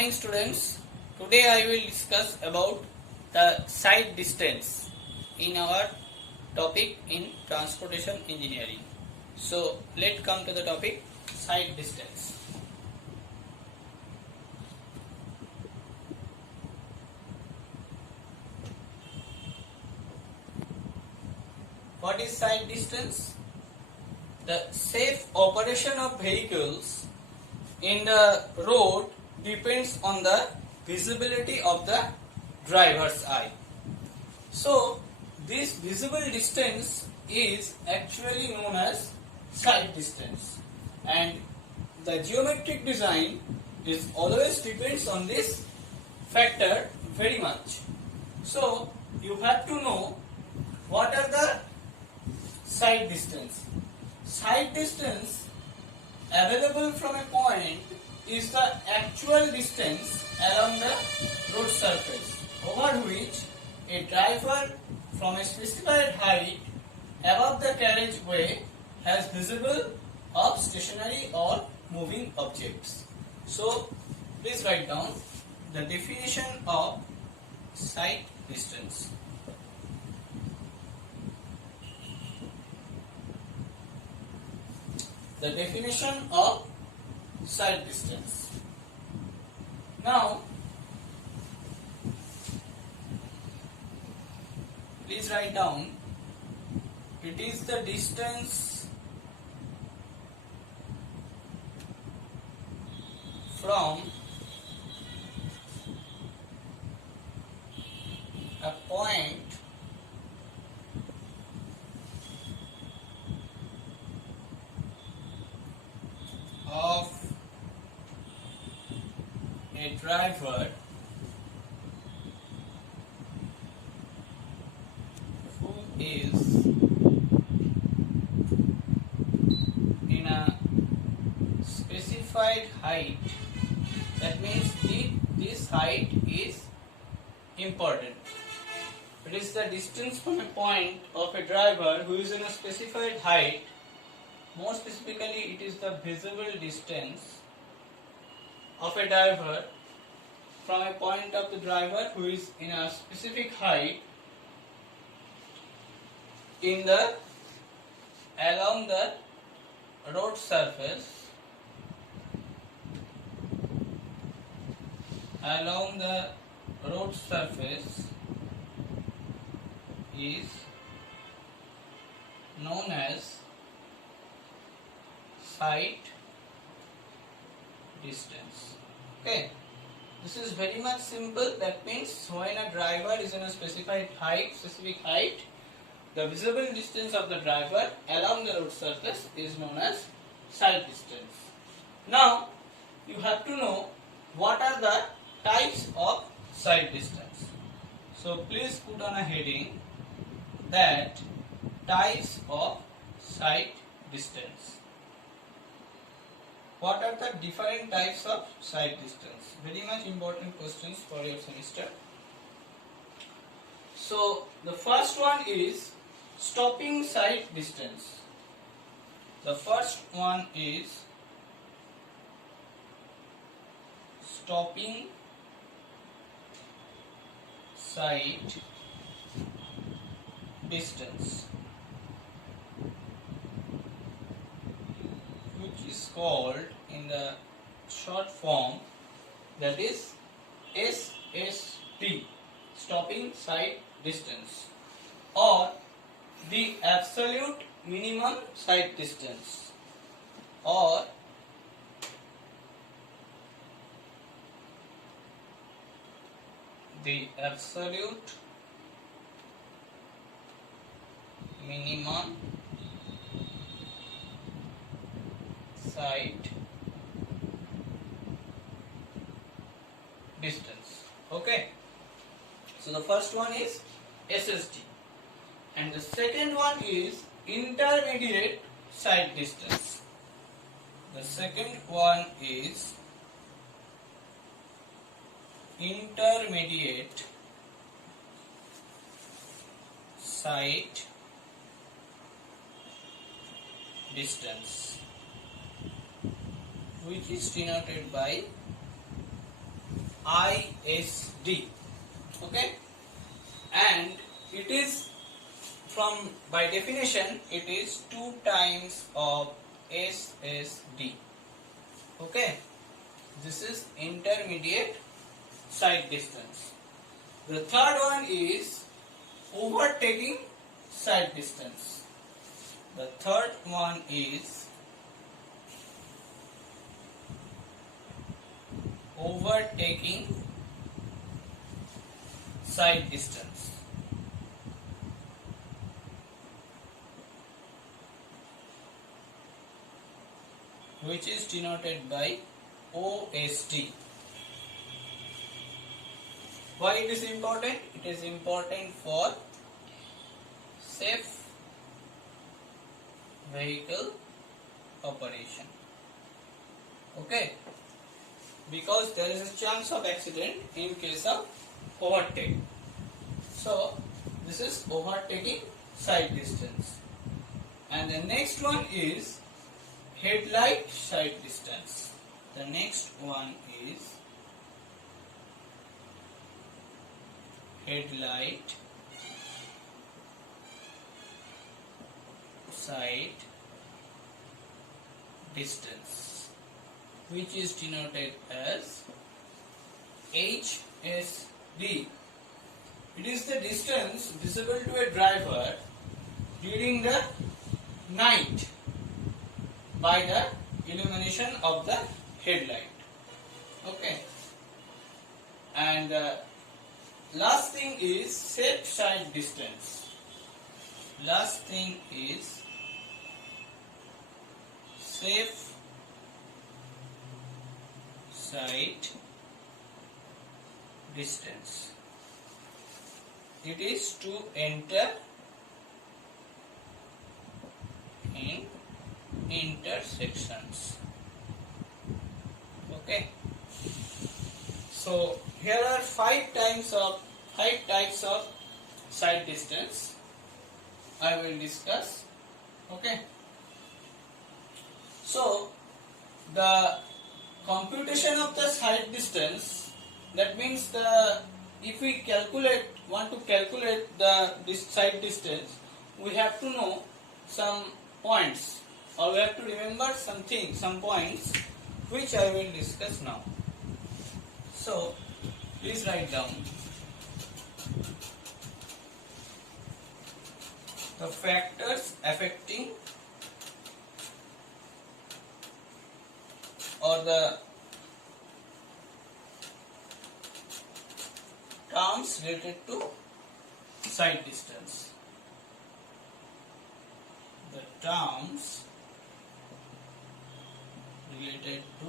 morning students. Today I will discuss about the site distance in our topic in transportation engineering. So let's come to the topic site distance. What is site distance? The safe operation of vehicles in the road depends on the visibility of the driver's eye. So this visible distance is actually known as sight distance, and the geometric design is always depends on this factor very much. So you have to know what are the sight distance. Sight distance available from a point is the actual distance along the road surface over which a driver from a specified height above the carriageway has visible of stationary or moving objects. So please write down the definition of sight distance. The definition of sight distance. Now, please write down, it is the distance from a point of a driver who is in a specified height. That means this height is important. It is the distance from a point of a driver who is in a specified height. More specifically, it is the visible distance of a driver from a point of the driver who is in a specific height in the along the road surface is known as sight distance. Okay, this is very much simple. That means when a driver is in a specific height, the visible distance of the driver along the road surface is known as sight distance. Now you have to know what are the types of sight distance. So please put on a heading that types of sight distance. What are the different types of sight distance? Very much important questions for your semester. So the first one is stopping sight distance. The first one is stopping sight distance, which is called in the short form, that is SSD, stopping sight distance, or the absolute minimum sight distance, or the absolute minimum sight distance. Okay, so the first one is SSD, and the second one is intermediate sight distance. The second one is intermediate sight distance, which is denoted by ISD. Okay, and it is from, by definition, it is 2 times of SSD. Okay, this is intermediate sight distance. The third one is overtaking sight distance. The third one is overtaking sight distance. Which is denoted by OSD. Why it is important? It is important for safe vehicle operation. Okay, because there is a chance of accident in case of overtake. So this is overtaking sight distance. And the next one is headlight sight distance. The next one is headlight sight distance, which is denoted as HSD. It is the distance visible to a driver during the night by the illumination of the headlight. Okay, and last thing is safe sight distance. Last thing is safe sight distance. It is to enter in intersections. Okay, so here are five types of sight distance I will discuss. Okay, so the computation of the sight distance, that means if we want to calculate the sight distance, we have to know some points, or we have to remember some points, which I will discuss now. So please write down the factors affecting, or the terms related to sight distance. The terms related to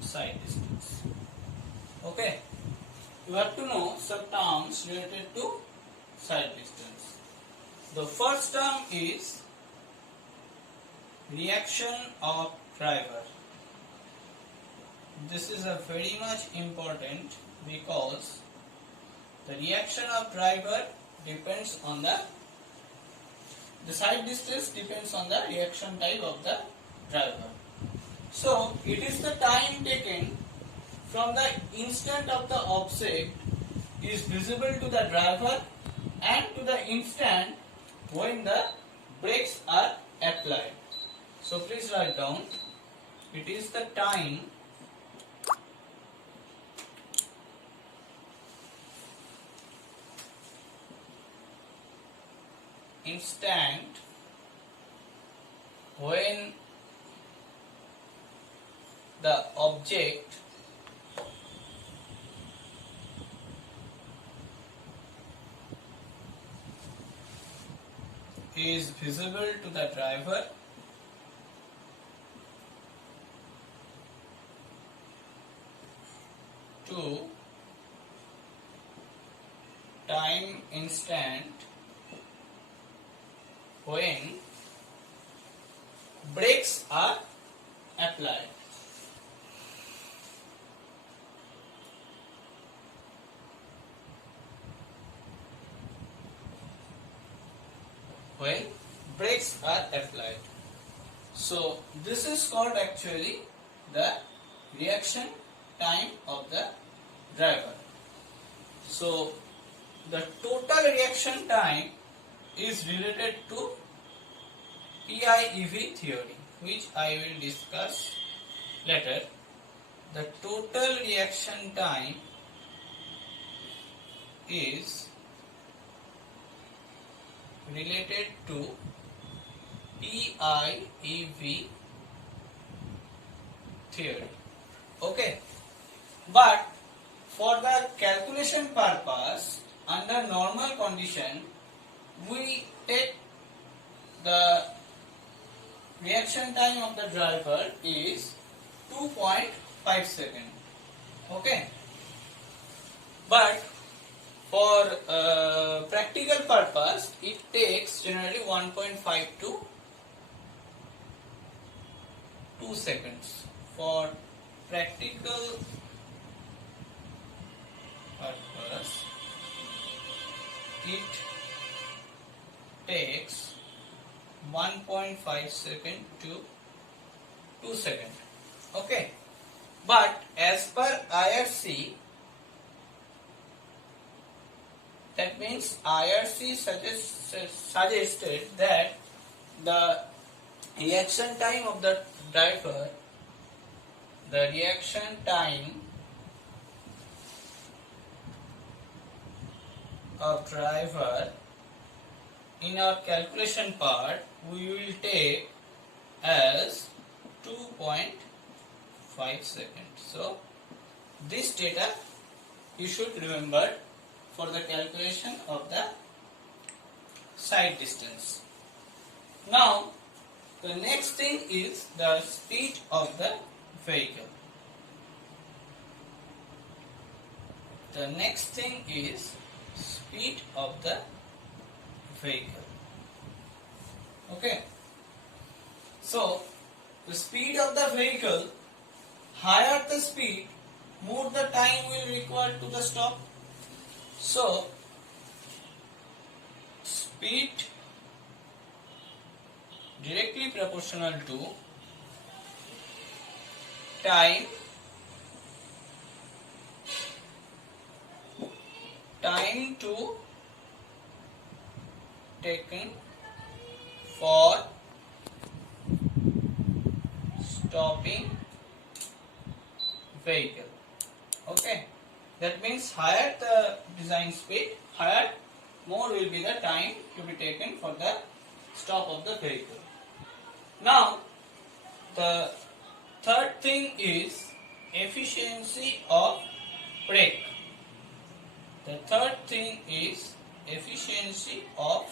sight distance. Okay, you have to know some terms related to sight distance. The first term is reaction of driver. This is a very much important, because the reaction of driver depends on the sight distance depends on the reaction type of the driver. So it is the time taken from the instant of the object is visible to the driver and to the instant when the brakes are applied. So please write down, it is the time instant when the object is visible to the driver to time instant when brakes are applied. When brakes are applied. So this is called actually the reaction time of the driver. So the total reaction time is related to PIEV theory, which I will discuss later. The total reaction time is related to PIEV theory. Okay, but for the calculation purpose, under normal condition, we take the reaction time of the driver is 2.5 seconds. Okay, but for practical purpose, it takes generally 1.5 to 2 seconds. For practical purpose, it takes 1.5 second to 2 second. Okay, but as per IRC, that means IRC suggested that the reaction time of the driver, the reaction time of driver in our calculation part, we will take as 2.5 seconds. So this data you should remember for the calculation of the side distance. Now the next thing is the speed of the vehicle. The next thing is speed of the vehicle. Okay, so the speed of the vehicle, higher the speed, more the time will require to the stop. So speed directly proportional to time to taken for stopping vehicle. Okay, that means higher the design speed, higher more will be the time to be taken for the stop of the vehicle. Now the third thing is efficiency of brake. The third thing is efficiency of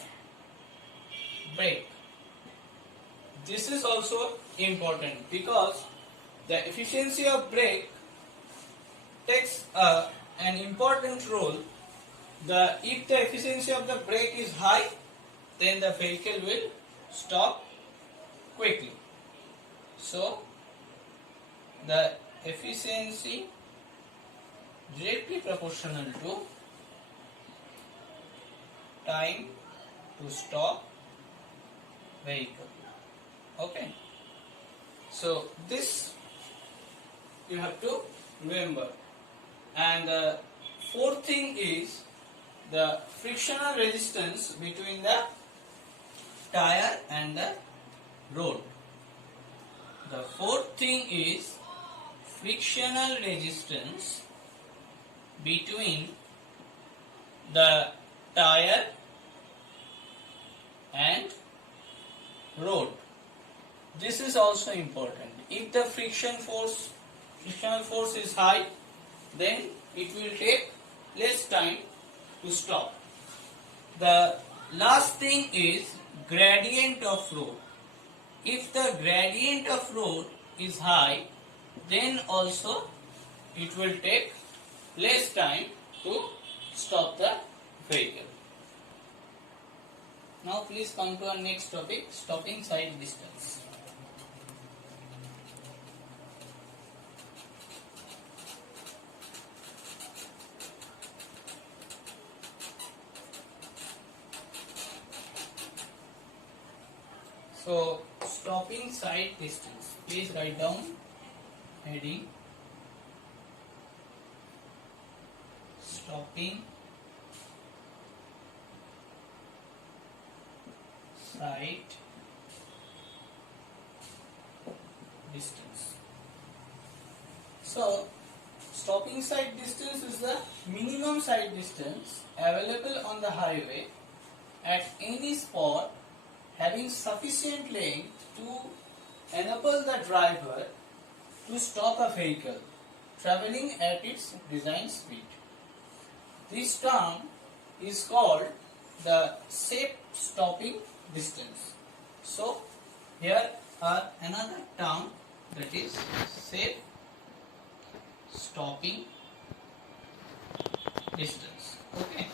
brake. This is also important because the efficiency of brake takes an important role. If the efficiency of the brake is high, then the vehicle will stop quickly. So the efficiency directly proportional to time to stop vehicle. Okay, so this you have to remember. And the fourth thing is the frictional resistance between the tire and the road. The fourth thing is frictional resistance between the tire and road. This is also important. If the frictional force is high, then it will take less time to stop. The last thing is gradient of road. If the gradient of road is high, then also it will take less time to stop the vehicle. Now please come to our next topic, stopping side distance. So stopping side distance. Please write down heading stopping side distance. So, stopping side distance is the minimum side distance available on the highway at any spot having sufficient length to enable the driver to stop a vehicle traveling at its design speed. This term is called the safe stopping distance. So, here are another term, that is safe stopping distance. Okay.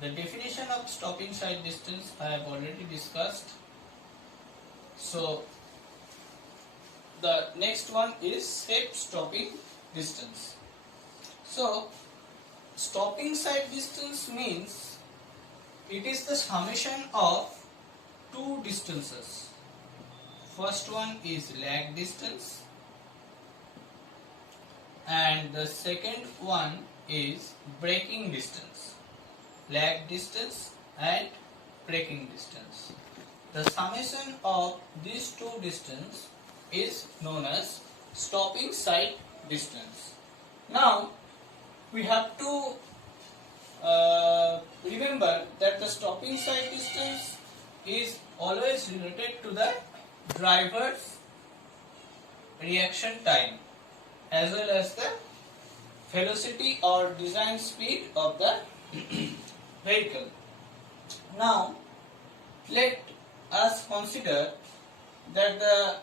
The definition of stopping side distance I have already discussed. So, the next one is safe stopping distance. So, stopping side distance means it is the summation of two distances. First one is lag distance and the second one is braking distance. Lag distance and braking distance. The summation of these two distances is known as stopping side distance. Now we have to remember that the stopping side distance is always related to the driver's reaction time as well as the velocity or design speed of the vehicle. Now let us consider that the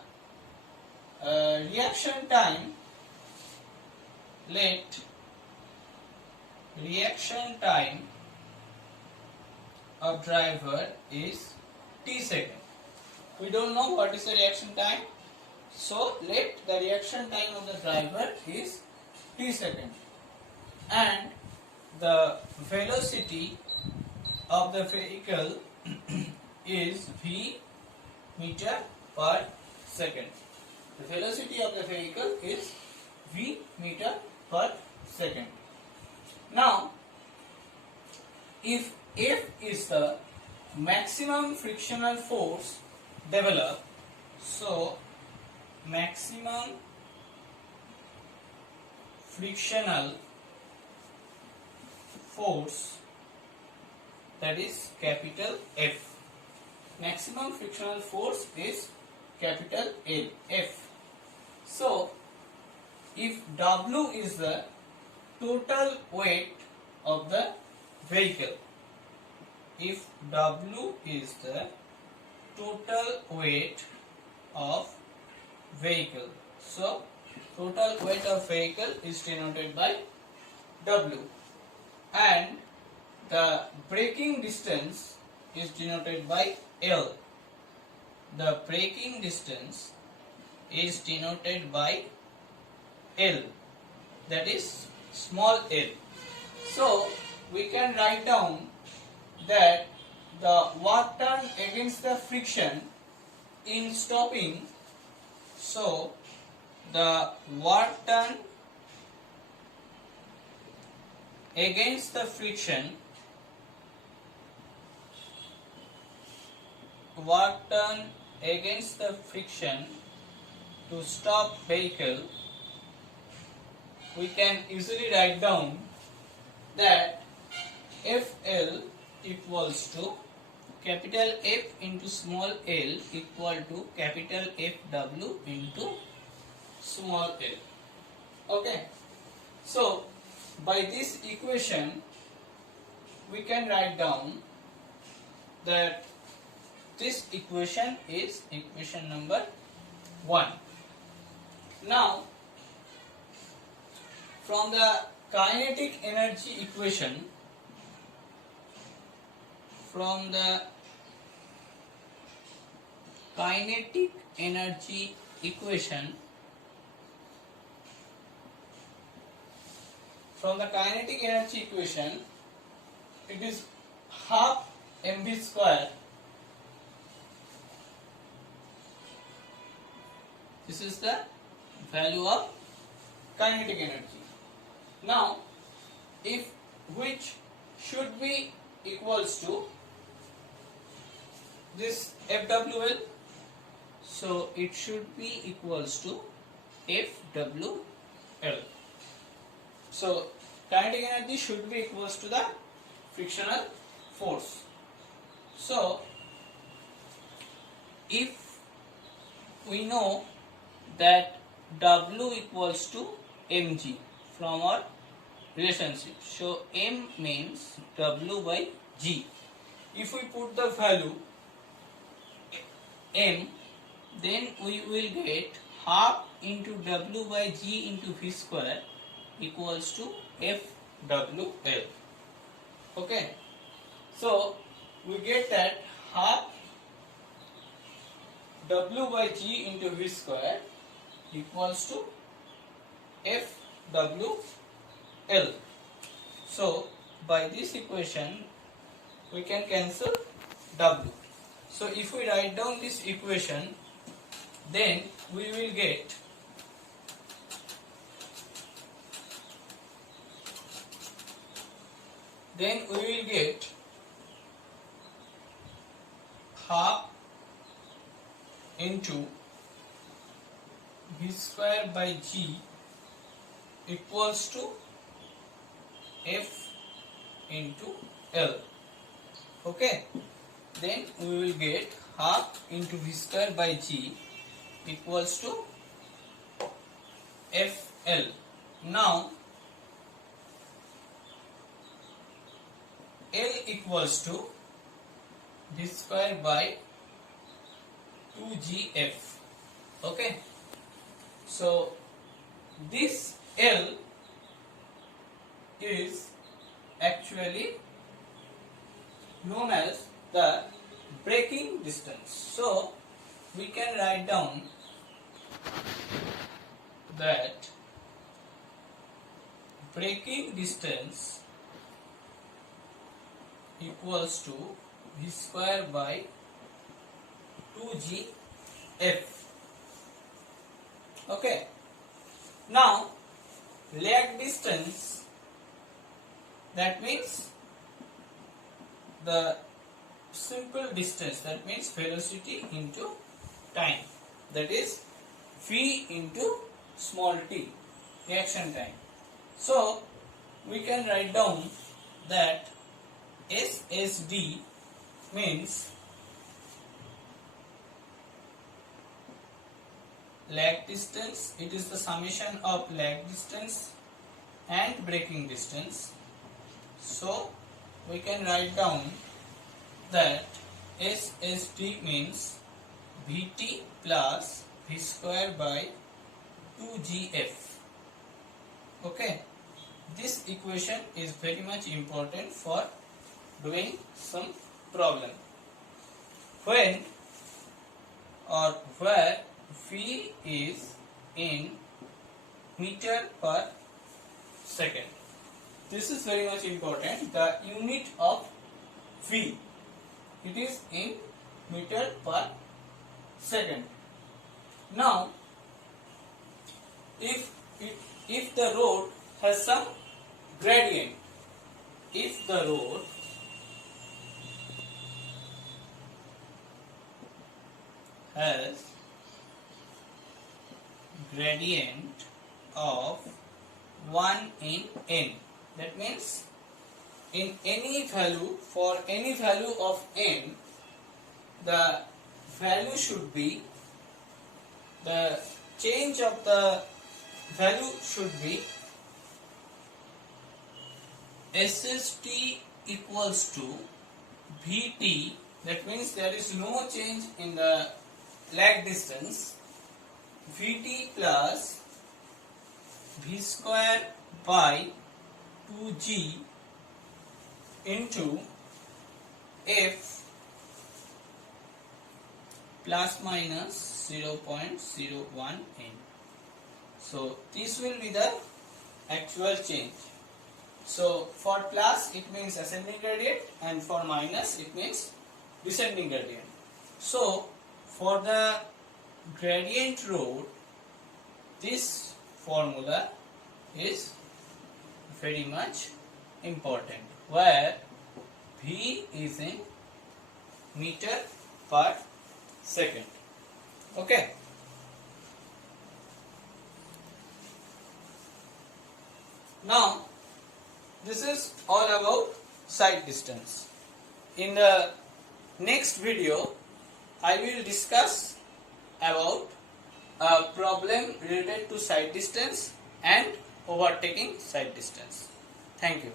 reaction time of driver is t second. We don't know what is the reaction time, so let the reaction time of the driver is t second, and the velocity of the vehicle is v meter per second. The velocity of the vehicle is v meter per second. Now, if F is the maximum frictional force developed, so maximum frictional force, that is capital F. Maximum frictional force is capital L, F. So, if W is the total weight of the vehicle, if W is the total weight of vehicle, so total weight of vehicle is denoted by W, and the braking distance is denoted by L. The braking distance is denoted by L, that is small l. So we can write down that the work done against the friction in stopping, so the work done against the friction, to stop vehicle, we can easily write down that FL equals to capital F into small l equal to capital FW into small l. Okay. So, by this equation, we can write down that this equation is equation number 1. Now, from the kinetic energy equation, from the kinetic energy equation, it is half mv square This is the value of kinetic energy. Now, if which should be equals to this FWL, so it should be equals to FWL. So kinetic energy should be equals to the frictional force. So if we know that W equals to mg from our relationship, so m means W by g. If we put the value m, then we will get half into W by g into v square equals to FWL. Okay, so we get that half W by g into v square equals to FWL. So by this equation we can cancel W. So if we write down this equation, then we will get half into v square by g equals to F into L. Okay, then we will get half into v square by g equals to FL. Now L equals to v square by 2gf. Okay, so this L is actually known as the braking distance. So we can write down that braking distance equals to v square by 2gf. Okay, now lag distance, that means the simple distance, that means velocity into time, that is v into small t, reaction time. So we can write down that SSD means lag distance. It is the summation of lag distance and braking distance. So we can write down that SSD means Vt plus v square by 2gf. Okay, this equation is very much important for doing some problem. When or where v is in meter per second. This is very much important. The unit of v, it is in meter per second. Now, if the road has some gradient, if the road has gradient of 1 in n, that means in any value, for any value of n, the value should be, the change of the value should be SST equals to Vt, that means there is no change in the lag distance, Vt plus v square by 2g into f plus minus 0.01 n. So this will be the actual change. So for plus it means ascending gradient and for minus it means descending gradient. So for the gradient road, this formula is very much important, where V is in meter per second. Okay. Now, this is all about sight distance. In the next video, I will discuss about a problem related to sight distance and overtaking sight distance. Thank you.